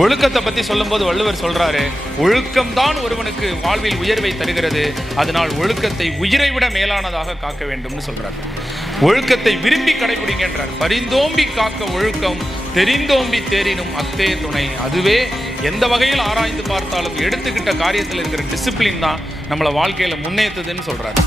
ஒழுக்கத்தை பத்தி சொல்லும்போது வள்ளுவர் சொல்றாரு, ஒழுக்கம்தான் ஒருவனுக்கு வாழ்வில் உயர்வை தருகிறது, அதனால் ஒழுக்கத்தை உயிரை விட மேலானதாக காக்க வேண்டும்னு சொல்றாரு. ஒழுக்கத்தை விரும்பி கடைபிடிக்கின்றார். பரிந்தோம்பி காக்க ஒழுக்கம், தெரிந்தோம்பி தேரினும் அத்தே துணை. அதுவே எந்த வகையில் ஆராய்ந்து பார்த்தாலும் எடுத்துக்கிட்ட காரியத்தில் இருக்கிற டிசிப்ளின் தான் நம்மளை வாழ்க்கையில முன்னேற்றுதுன்னு சொல்றாரு.